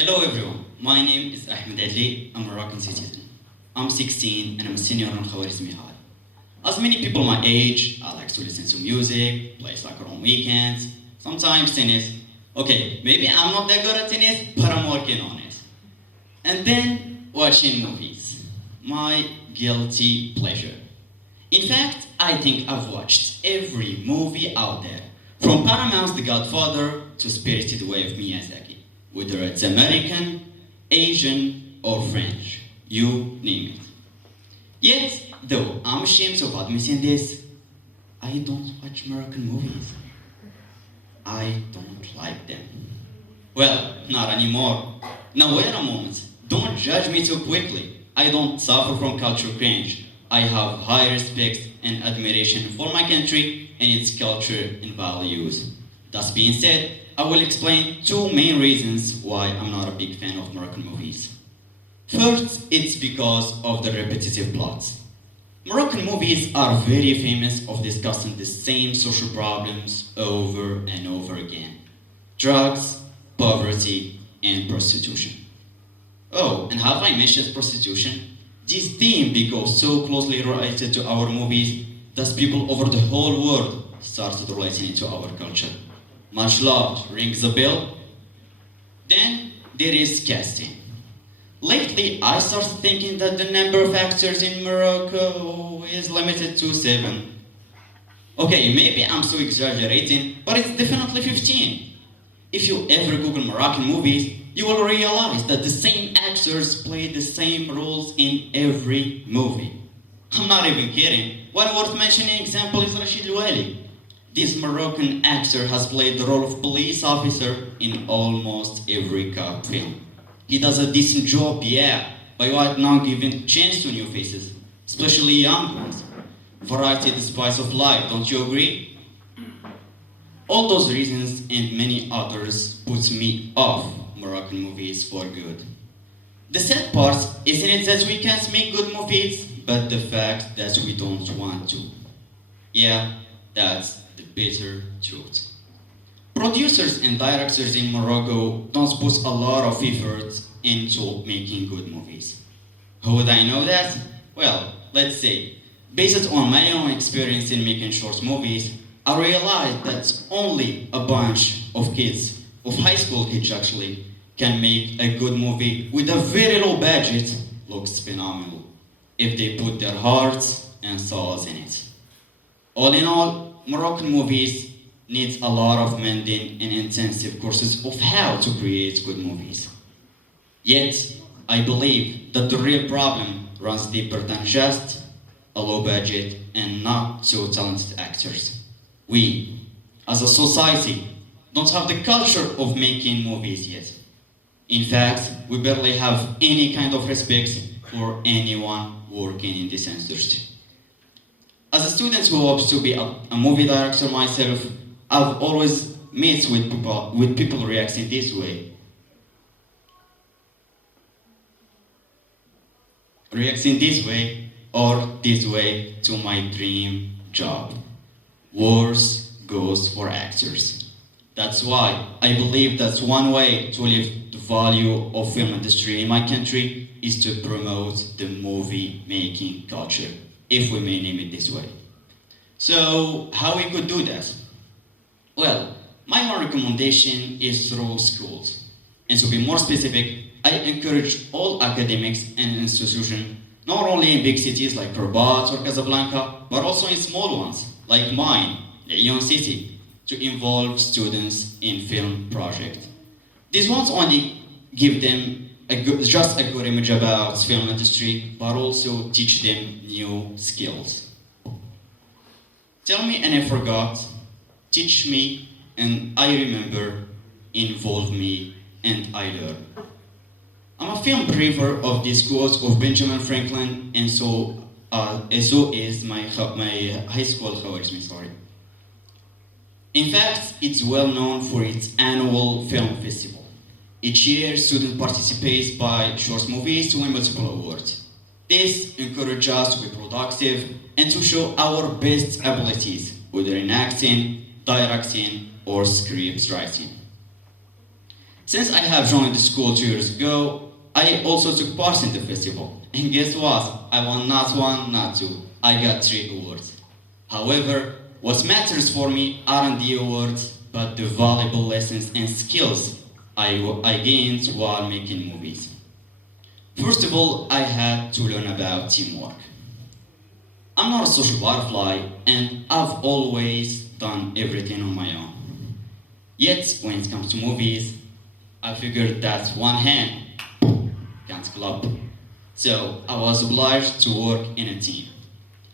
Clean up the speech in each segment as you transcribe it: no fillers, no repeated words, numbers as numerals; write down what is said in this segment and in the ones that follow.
Hello everyone, my name is Ahmed Adli, I'm a Moroccan citizen. I'm 16 and I'm a senior on Alkhawarizmi High. As many people my age, I like to listen to music, play soccer on weekends, sometimes tennis. Okay, maybe I'm not that good at tennis, but I'm working on it. And then watching movies, my guilty pleasure. In fact, I think I've watched every movie out there, from Paramount's The Godfather to Spirited Away of Miyazaki. Whether it's American, Asian, or French, you name it. Yet, though I'm ashamed of admitting this, I don't watch American movies. I don't like them. Well, not anymore. Now wait a moment, don't judge me too quickly. I don't suffer from culture cringe. I have high respect and admiration for my country and its culture and values. That being said, I will explain two main reasons why I'm not a big fan of Moroccan movies. First, it's because of the repetitive plots. Moroccan movies are very famous of discussing the same social problems over and over again. Drugs, poverty, and prostitution. Oh, and have I mentioned prostitution? This theme becomes so closely related to our movies that people over the whole world started relating it to our culture. Much love rings a bell. Then there is casting. Lately, I started thinking that the number of actors in Morocco is limited to 7. Okay, maybe I'm so exaggerating, but it's definitely 15. If you ever Google Moroccan movies, you will realize that the same actors play the same roles in every movie. I'm not even kidding. One worth mentioning example is Rashid Louali. This Moroccan actor has played the role of police officer in almost every cop film. He does a decent job, yeah, but why not giving chance to new faces, especially young ones? Variety is the spice of life, don't you agree? All those reasons and many others put me off Moroccan movies for good. The sad part isn't it that we can't make good movies, but the fact that we don't want to. Yeah, that's the bitter truth. Producers and directors in Morocco don't put a lot of effort into making good movies. How would I know that? Well, let's say, based on my own experience in making short movies, I realized that only a bunch of kids, of high school kids actually, can make a good movie with a very low budget looks phenomenal if they put their hearts and souls in it. All in all, Moroccan movies needs a lot of mending and intensive courses of how to create good movies. Yet, I believe that the real problem runs deeper than just a low budget and not so talented actors. We, as a society, don't have the culture of making movies yet. In fact, we barely have any kind of respect for anyone working in this industry. As a student who hopes to be a movie director myself, I've always met with people reacting this way. Reacting this way or this way to my dream job. Worse goes for actors. That's why I believe that one way to lift the value of film industry in my country is to promote the movie making culture, if we may name it this way. So, how we could do that? Well, my one recommendation is through schools. And to be more specific, I encourage all academics and institutions, not only in big cities like Rabat or Casablanca, but also in small ones, like mine, Aioun city, to involve students in film projects. These won't only give them just a good image about film industry, but also teach them new skills. Tell me and I forgot, teach me and I remember, involve me and I learn. I'm a film believer of this quote of Benjamin Franklin, and so is my high school Alkhawarizmi, sorry. In fact, it's well known for its annual film festival. Each year, students participate by short movies to win multiple awards. This encourages us to be productive and to show our best abilities, whether in acting, directing, or script writing. Since I have joined the school 2 years ago, I also took part in the festival. And guess what? I won not one, not two. I got 3 awards. However, what matters for me aren't the awards, but the valuable lessons and skills I gained while making movies. First of all, I had to learn about teamwork. I'm not a social butterfly, and I've always done everything on my own. Yet, when it comes to movies, I figured that one hand can't clap. So I was obliged to work in a team.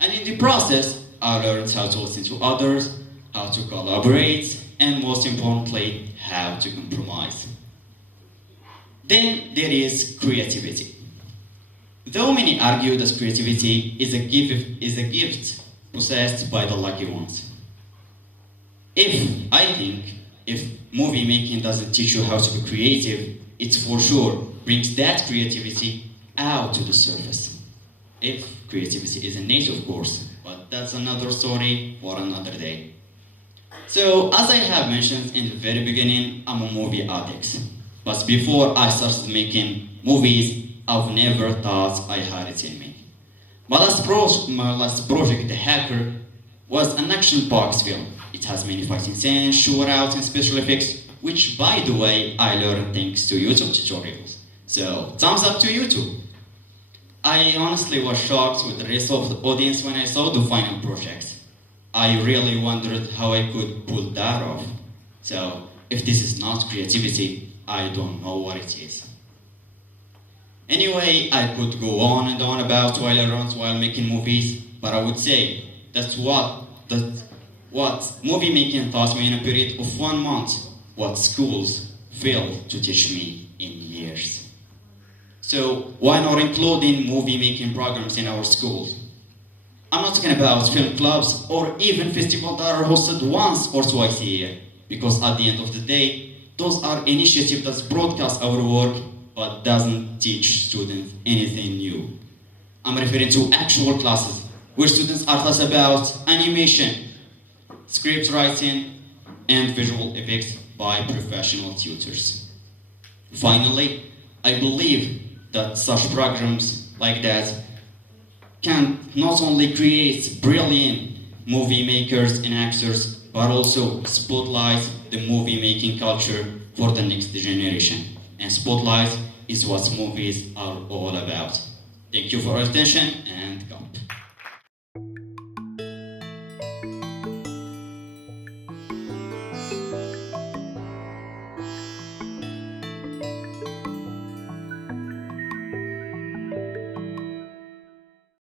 And in the process, I learned how to listen to others, how to collaborate, and most importantly, how to compromise. Then there is creativity. Though many argue that creativity is a gift possessed by the lucky ones. If movie making doesn't teach you how to be creative, it for sure brings that creativity out to the surface. If creativity is innate, of course, but that's another story for another day. So, as I have mentioned in the very beginning, I'm a movie addict. But before I started making movies, I've never thought I had it in me. My last project, The Hacker, was an action-packed film. It has many fighting scenes, shootouts, and special effects, which, by the way, I learned thanks to YouTube tutorials. So, thumbs up to YouTube. I honestly was shocked with the rest of the audience when I saw the final project. I really wondered how I could pull that off. So, if this is not creativity, I don't know what it is. Anyway, I could go on and on about while I learned while making movies, but I would say that's what movie making taught me in a period of 1 month, what schools failed to teach me in years. So why not including movie making programs in our schools? I'm not talking about film clubs or even festivals that are hosted once or twice a year, because at the end of the day, those are initiatives that broadcast our work but doesn't teach students anything new. I'm referring to actual classes where students are taught about animation, script writing, and visual effects by professional tutors. Finally, I believe that such programs like that can not only create brilliant movie makers and actors, but also spotlight the movie making culture for the next generation. And spotlight is what movies are all about. Thank you for your attention and come.